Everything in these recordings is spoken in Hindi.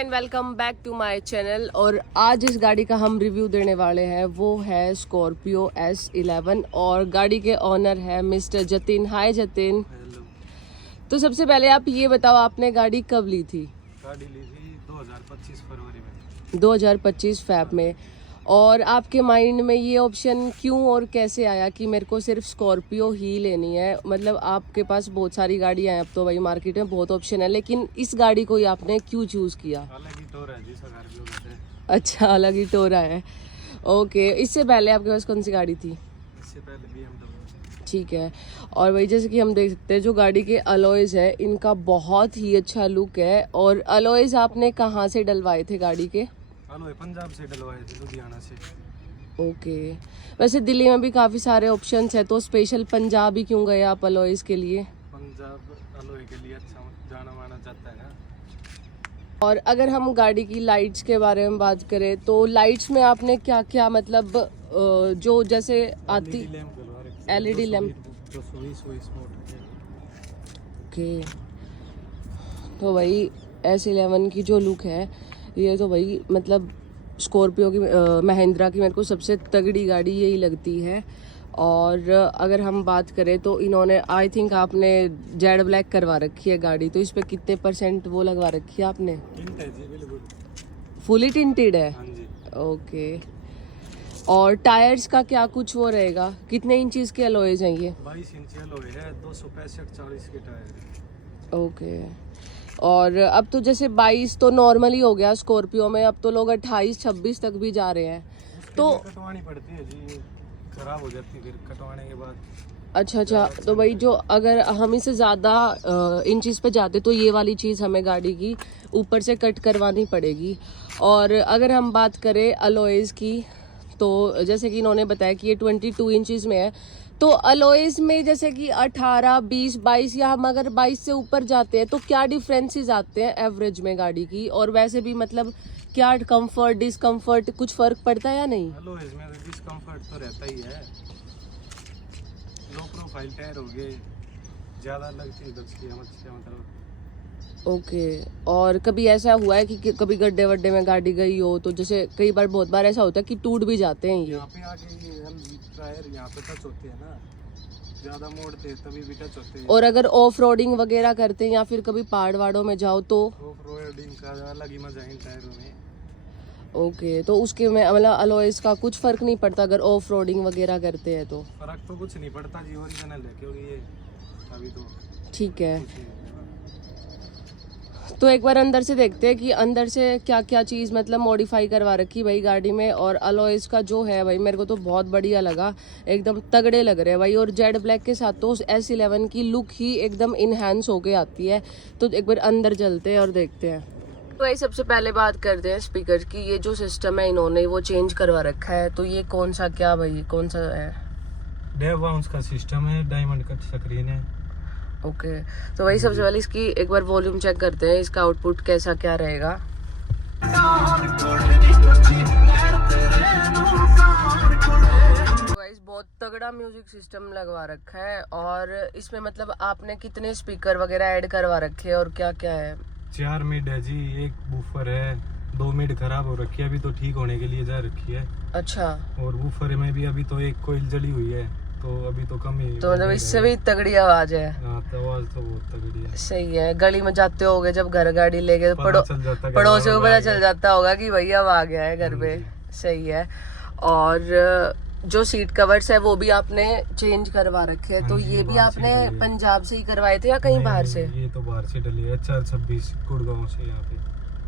And welcome back to my channel. और आज इस गाड़ी का हम रिव्यू देने वाले हैं वो है स्कॉर्पियो S11 और गाड़ी के ऑनर है मिस्टर जतिन। हाय जतिन। हेलो। तो सबसे पहले आप ये बताओ आपने गाड़ी कब ली थी? गाड़ी ली थी 2025 फरवरी में। 2025 फैब में। और आपके माइंड में ये ऑप्शन क्यों और कैसे आया कि मेरे को सिर्फ स्कॉर्पियो ही लेनी है? मतलब आपके पास बहुत सारी गाड़ियां हैं, अब तो भाई मार्केट में बहुत ऑप्शन है, लेकिन इस गाड़ी को ही आपने क्यों चूज किया? अलग ही टोर है जी स्कॉर्पियो से। अच्छा, अलग ही टोरा है। ओके, इससे पहले आपके पास कौन सी गाड़ी थी? इससे पहले BMW। ठीक है। और वही जैसे कि हम देख सकते हैं जो गाड़ी के अलॉयज है इनका बहुत ही अच्छा लुक है। और अलॉयज आपने कहाँ से डलवाए थे गाड़ी के? अलॉय पंजाब से डलवाए थे, लुधियाना से। ओके। वैसे दिल्ली में भी काफ़ी सारे ऑप्शंस है, तो स्पेशल पंजाब ही क्यों गए आप अलॉयज के लिए? पंजाब अलॉय के लिए अच्छा जाना माना जाता है ना। और अगर हम गाड़ी की लाइट्स के बारे में बात करें तो लाइट्स में आपने क्या क्या मतलब जो जैसे आती लैंप डलवा रखे, LED लैंप। 220 वोल्ट के। ओके। तो वही S11 की जो लुक है ये तो वही मतलब स्कॉर्पियो की महिंद्रा की मेरे को सबसे तगड़ी गाड़ी यही लगती है। और अगर हम बात करें तो इन्होंने आई थिंक आपने जेड ब्लैक करवा रखी है गाड़ी, तो इस पे कितने % वो लगवा रखी है आपने? टिंट है जी, बिल्कुल फुली टिंटेड है। हाँ जी। ओके। और टायर्स का क्या कुछ वो रहेगा? कितने इंचेस के अलॉयज हैं ये? 22 इंच अलॉय है, 265/40 के टायर। ओके। और अब तो जैसे 22 तो नॉर्मली हो गया स्कॉर्पियो में, अब तो लोग 28-26 तक भी जा रहे हैं। तो कटवानी पड़ती है जी, खराब हो जाती है फिर कटवाने के बाद। अच्छा, तो भाई जो अगर हम इससे ज़्यादा इंचेस पे जाते तो ये वाली चीज़ हमें गाड़ी की ऊपर से कट करवानी पड़ेगी। और अगर हम बात करें अलॉयज़ की तो जैसे कि इन्होंने बताया कि ये 22 इंचेस में है, तो अलॉयज में जैसे कि 18, 20, 22 या हम अगर 22 से ऊपर जाते हैं तो क्या डिफरेंसेस आते हैं एवरेज में गाड़ी की? और वैसे भी मतलब क्या कंफर्ट डिस्कम्फर्ट कुछ फर्क पड़ता है या नहीं? अलॉयज में डिस्कम्फर्ट तो रहता ही है। लो प्रोफाइल टायर हो गए, ज़्यादा लगती है मतलब। ओके। और कभी ऐसा हुआ है कि कभी गड्ढे वड्ढे में गाड़ी गई हो तो जैसे कई बार बहुत बार ऐसा होता है कि टूट भी जाते हैं ये? यहाँ पे आके ये टायर यहाँ पे टच होते हैं ना, ज़्यादा मोड़ते हैं तभी भी टच होते हैं। और अगर ऑफ रोडिंग वगैरह करते हैं या फिर कभी पहाड़ वहाड़ों में जाओ तो? ऑफ रोडिंग का अलग ही मजा है इन टायरों में। ओके, तो उसके में मतलब अलॉयज का कुछ फर्क नहीं पड़ता अगर ऑफ रोडिंग वगैरह करते हैं तो? फर्क तो कुछ नहीं पड़ता जी, ओरिजिनल है क्योंकि ये अभी तो ठीक है। तो एक बार अंदर से देखते हैं कि अंदर से क्या क्या चीज़ मतलब मॉडिफाई करवा रखी भाई गाड़ी में। और अलॉयज का जो है भाई मेरे को तो बहुत बढ़िया लगा, एकदम तगड़े लग रहे हैं भाई। और जेड ब्लैक के साथ तो S11 की लुक ही एकदम इनहेंस होके आती है। तो एक बार अंदर चलते हैं और देखते हैं। तो भाई सबसे पहले बात करते हैं स्पीकर की। ये जो सिस्टम है इन्होंने वो चेंज करवा रखा है, तो ये कौन सा क्या भाई कौन सा है? डेव बाउंस का सिस्टम है, डायमंड कट स्क्रीन है। ओके। तो वही सबसे पहले इसकी एक बार वॉल्यूम चेक करते हैं, इसका आउटपुट कैसा क्या रहेगा। बहुत तगड़ा म्यूजिक सिस्टम लगवा रखा है। और इसमें मतलब आपने कितने स्पीकर वगैरह ऐड करवा रखे हैं और क्या क्या है? 4 मिड है जी, एक बूफर है, 2 मिड खराब हो रखी है, अभी तो ठीक होने के लिए जा रखी है। अच्छा। और बूफर में भी अभी तो एक कोयल जली हुई है, तो अभी तो कम ही। तो मतलब इससे भी तगड़ी आवाज है? हाँ, तो आवाज तो बहुत तगड़ी है। सही है। गली में जाते होगे जब घर गाड़ी लेके तो पड़ोसियों को पता चल जाता होगा कि भैया अब आ गया है घर पे। सही है। और जो सीट कवर्स है वो भी आपने चेंज करवा रखे हैं, तो ये भी आपने पंजाब से ही करवाए थे या कहीं बाहर से? ये तो बाहर से डली है, HR26 गुड़गांव से यहाँ पे।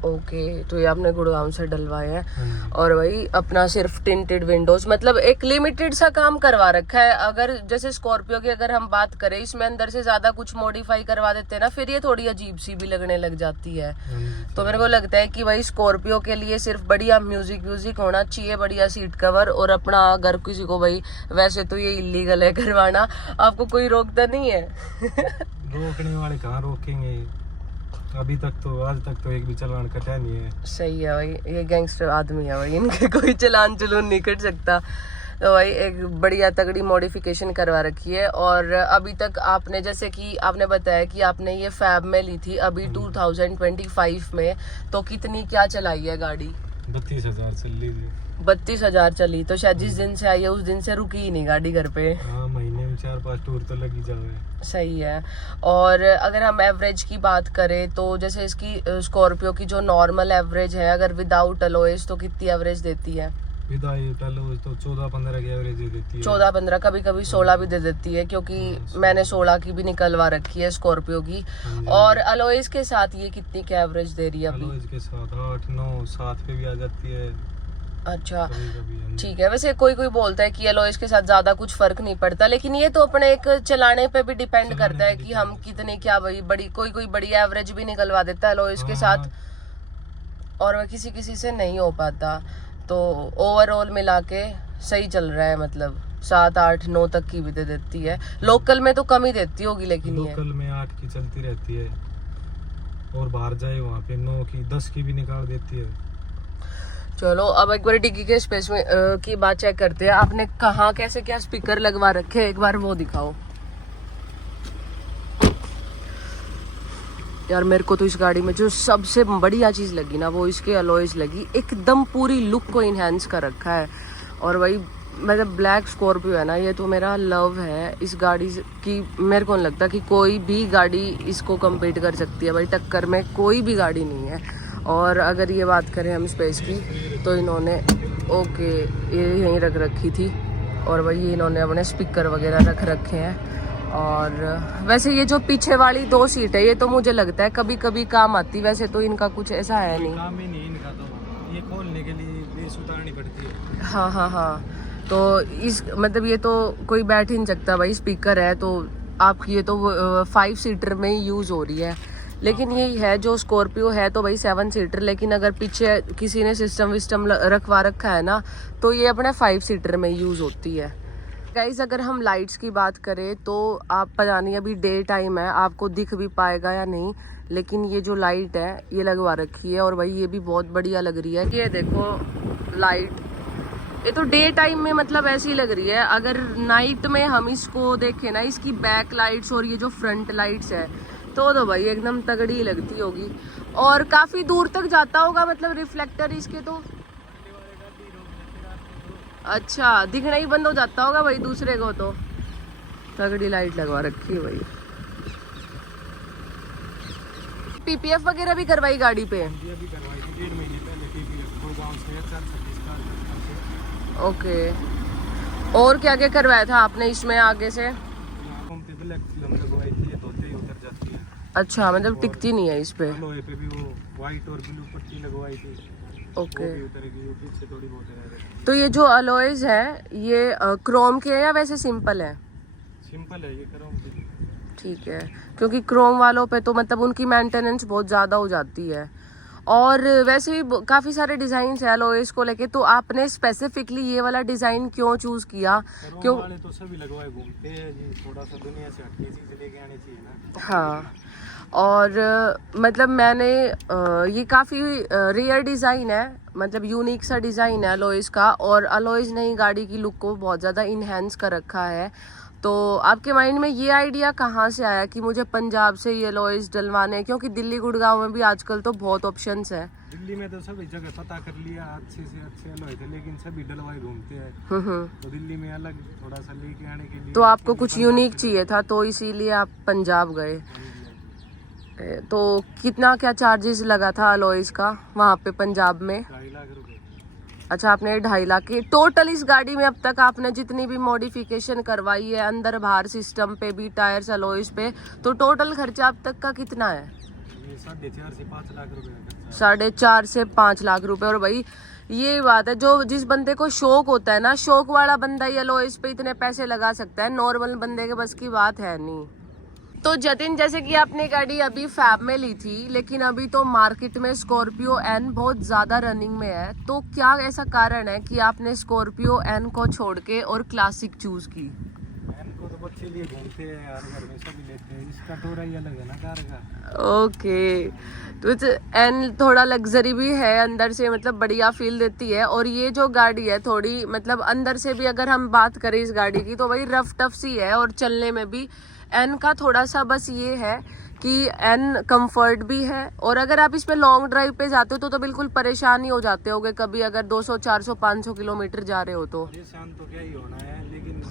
ओके, तो ये आपने गुड़गांव से डलवाए हैं। और वही अपना सिर्फ टिंटेड विंडोज, मतलब एक लिमिटेड सा काम करवा रखा है। अगर जैसे स्कॉर्पियो की अगर हम बात करें, इसमें अंदर से ज्यादा कुछ मॉडिफाई करवा देते हैं ना, फिर ये थोड़ी अजीब सी भी लगने लग जाती है। तो मेरे को लगता है कि भाई स्कॉर्पियो के लिए सिर्फ बढ़िया म्यूजिक होना चाहिए, बढ़िया सीट कवर। और अपना अगर किसी को भाई, वैसे तो ये इलीगल है करवाना, आपको कोई रोकता नहीं है। रोकने वाले कहाँ रोकेंगे, अभी तक तो आज तक तो एक भी चालान कटा नहीं है। सही है भाई, ये गैंगस्टर आदमी है भाई, इनके कोई चालान चलून नहीं कट सकता। तो भाई एक बढ़िया तगड़ी मॉडिफिकेशन करवा रखी है। और अभी तक आपने, जैसे कि आपने बताया कि आपने ये फैब में ली थी अभी 2025 में, तो कितनी क्या चलाई है गाड़ी? 32,000 चल ली थी। 32,000 चली, तो शायद जिस दिन से आई है उस दिन से रुकी ही नहीं गाड़ी घर पे। हाँ, महीने में 4-5 टूर तो लगी जावे। सही है। और अगर हम एवरेज की बात करें तो जैसे इसकी स्कॉर्पियो की जो नॉर्मल एवरेज है, अगर विदाउट अलॉयज तो कितनी एवरेज देती है? विदाउट अलॉयज तो 14-15 की एवरेज दे देती है। 14-15, कभी कभी 16 भी दे देती है, क्योंकि मैंने 16 की भी निकलवा रखी है स्कॉर्पियो की। और अलॉयज के साथ ये कितनी की एवरेज दे रही है अभी? अलॉयज के साथ 8, 9, 7 पे भी आ जाती है। अच्छा, कभी-कभी। ठीक है। वैसे कोई कोई बोलता है कि अलॉयज के साथ ज्यादा कुछ फर्क नहीं पड़ता, लेकिन ये तो अपने एक चलाने पे भी डिपेंड करता है कि हम कितने क्या बड़ी कोई बड़ी एवरेज भी निकलवा देता है अलॉयज के साथ, और वह किसी किसी से नहीं हो पाता। तो ओवरऑल मिला के सही चल रहा है, मतलब 7, 8, 9 तक की भी दे देती है। लोकल में तो कम ही देती होगी, लेकिन ये लोकल में 8 की चलती रहती है, और बाहर जाए वहाँ पे 9 की 10 की भी निकाल देती है। चलो अब एक बार डिग्गी के स्पेस में की बात चेक करते हैं। आपने कहाँ कैसे क्या स्पीकर लगवा रखे हैं, एक बार वो दिखाओ यार। मेरे को तो इस गाड़ी में जो सबसे बढ़िया चीज लगी ना, वो इसके अलॉयज लगी। एकदम पूरी लुक को इनहेंस कर रखा है। और वही मतलब ब्लैक स्कॉर्पियो है ना, ये तो मेरा लव है इस गाड़ी की। मेरे को नहीं लगता कि कोई भी गाड़ी इसको कम्पीट कर सकती है भाई, टक्कर में कोई भी गाड़ी नहीं है। और अगर ये बात करें हम स्पेस की, तो इन्होंने ओके ये यहीं रख रखी थी, और वही इन्होंने अपने स्पीकर वगैरह रख रखे हैं। और वैसे ये जो पीछे वाली 2 सीट है, ये तो मुझे लगता है कभी कभी काम आती, वैसे तो इनका कुछ ऐसा है नहीं। काम ही नहीं इनका, तो ये खोलने के लिए बेस उतारनी पड़ती है। हाँ हाँ हाँ, तो इस मतलब ये तो कोई बैठ ही नहीं सकता भाई, स्पीकर है तो आपकी ये तो 5 सीटर में ही यूज़ हो रही है। लेकिन यही है, जो स्कॉर्पियो है तो भाई 7 सीटर, लेकिन अगर पीछे किसी ने सिस्टम विस्टम रखवा रखा है ना, तो ये अपने 5 सीटर में यूज़ होती है। गाइस अगर हम लाइट्स की बात करें तो आप पता नहीं अभी डे टाइम है, आपको दिख भी पाएगा या नहीं, लेकिन ये जो लाइट है ये लगवा रखी है, और भाई ये भी बहुत बढ़िया लग रही है। ये देखो लाइट, ये तो डे टाइम में मतलब ऐसी लग रही है। अगर नाइट में हम इसको देखें ना, इसकी बैक लाइट्स और ये जो फ्रंट लाइट्स है, तो भाई एकदम तगड़ी लगती होगी। और काफी दूर तक जाता होगा मतलब रिफ्लेक्टर इसके तो। अच्छा, दिखना ही बंद हो जाता होगा भाई दूसरे को, तो तगड़ी लाइट लगवा रखी है भाई। पीपीएफ वगैरह भी करवाई गाड़ी पे? ये भी करवाई थी 1.5 महीने पहले पीपीएफ, गुड़गांव से 426 का। ओके, और क्या क्या करवाया था आपने इसमें आगे से? ब्लैक फिल्म लगवाई थी, ये धोते ही उतर जाती है। अच्छा, मतलब टिकती नहीं है इस पे। लोहे पे भी वो व्हाइट और ब्लू पट्टी लगवाई थी, ओके, वो भी उतरेगी, वो पीछे थोड़ी बहुत है। तो ये जो अलॉयज है ये क्रोम के है या वैसे सिंपल है? सिंपल है ये, क्रोम की। ठीक है, क्योंकि क्रोम वालों पे तो मतलब उनकी मेंटेनेंस बहुत ज़्यादा हो जाती है। और वैसे भी काफ़ी सारे डिज़ाइन है अलॉयज को लेके, तो आपने स्पेसिफिकली ये वाला डिज़ाइन क्यों चूज़ किया? क्यों? वाले तो सभी लगवाए घूमते हैं जी, थोड़ा सा दुनिया से हटके चीज़ लेके आनी चाहिए ना। हाँ, और मतलब मैंने ये काफ़ी रेयर डिज़ाइन है, मतलब यूनिक सा डिज़ाइन है अलॉयज का, और अलॉयज ने ही गाड़ी की लुक को बहुत ज़्यादा इन्हेंस कर रखा है। तो आपके माइंड में ये आइडिया कहाँ से आया कि मुझे पंजाब से ये अलॉयज डलवाने हैं? क्योंकि दिल्ली गुड़गांव में भी आजकल तो बहुत ऑप्शंस है। दिल्ली में तो सभी जगह पता कर लिया, अच्छे से अच्छे अलॉय थे, लेकिन सभी डलवाए घूमते हैं। तो दिल्ली में अलग थोड़ा सा लेके आने के लिए तो आपको कुछ यूनिक चाहिए था, तो इसीलिए आप पंजाब गए। तो कितना क्या चार्जेस लगा था अलॉयज का वहाँ पे पंजाब में? 2.5 लाख रुपए। अच्छा, आपने 2.5 लाख की टोटल इस गाड़ी में अब तक आपने जितनी भी मॉडिफिकेशन करवाई है, अंदर बाहर सिस्टम पे भी, टायर्स अलॉयज पे, तो टोटल खर्चा अब तक का कितना है? 4.5 से 5 लाख रुपए। 4.5 से 5 लाख रुपए। और भाई ये बात है, जो जिस बंदे को शौक होता है ना, शौक वाला बंदा ये अलॉयज पे इतने पैसे लगा सकता है, नॉर्मल बंदे के बस की बात है नहीं। तो जतिन, जैसे कि आपने गाड़ी अभी फैब में ली थी, लेकिन अभी तो मार्केट में स्कॉर्पियो एन बहुत ज़्यादा रनिंग में है, तो क्या ऐसा कारण है कि आपने स्कॉर्पियो एन को छोड़ के और क्लासिक चूज़ की? एन को तो बच्चे लिए घूमते हैं यार, घर में सभी लेते हैं, इसका थोड़ा ही अलग है ना कार का। ओके, तो एंड थोड़ा लग्जरी भी है अंदर से, मतलब बढ़िया फील देती है। और ये जो गाड़ी है थोड़ी मतलब अंदर से भी अगर हम बात करें इस गाड़ी की तो वही रफ टफ सी है, और चलने में भी एन का थोड़ा सा बस ये है कि एन कंफर्ट भी है। और अगर आप इस पे लॉन्ग ड्राइव पे जाते हो तो बिल्कुल परेशान ही हो जाते होगे कभी, अगर 200 400 500 किलोमीटर जा रहे हो तो। परेशान तो क्या ही होना है, लेकिन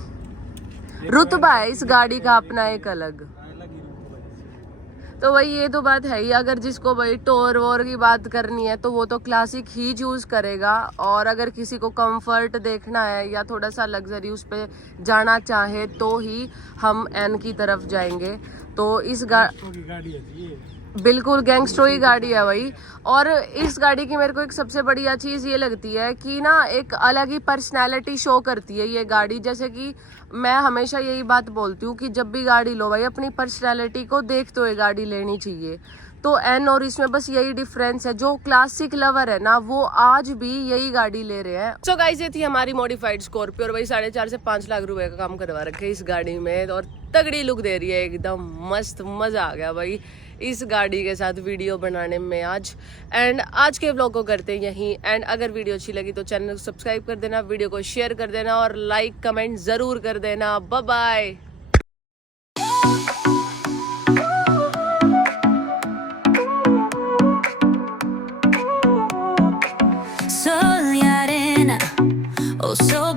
रुतबा है इस गाड़ी का अपना एक अलग। अलग ही रुतबा है। तो वही ये तो बात है ही, अगर जिसको भाई टोर वोर की बात करनी है तो वो तो क्लासिक ही चूज करेगा, और अगर किसी को कंफर्ट देखना है या थोड़ा सा लग्जरी उस पे जाना चाहे तो ही हम एन की तरफ जाएंगे। तो इस की गाड़ी है ये, बिल्कुल गैंगस्टरो ही गाड़ी है भाई। और इस गाड़ी की मेरे को एक सबसे बढ़िया चीज़ ये लगती है कि ना एक अलग ही पर्सनैलिटी शो करती है ये गाड़ी। जैसे कि मैं हमेशा यही बात बोलती हूँ कि जब भी गाड़ी लो भाई अपनी पर्सनैलिटी को देखते हुए गाड़ी लेनी चाहिए। तो एन और इसमें बस यही डिफरेंस है, जो क्लासिक लवर है ना वो आज भी यही गाड़ी ले रहे हैं। सो गाइस, ये थी हमारी मॉडिफाइड स्कॉर्पियो, और भाई 4.5 से 5 लाख रुपए का काम करवा रखे इस गाड़ी में, और तगड़ी लुक दे रही है एकदम मस्त। मजा आ गया भाई इस गाड़ी के साथ वीडियो बनाने में आज। एंड आज के व्लॉग को करते हैं यहीं। एंड अगर वीडियो अच्छी लगी तो चैनल को सब्सक्राइब कर देना, वीडियो को शेयर कर देना और लाइक कमेंट जरूर कर देना। Bye bye. Soy arena, oh soy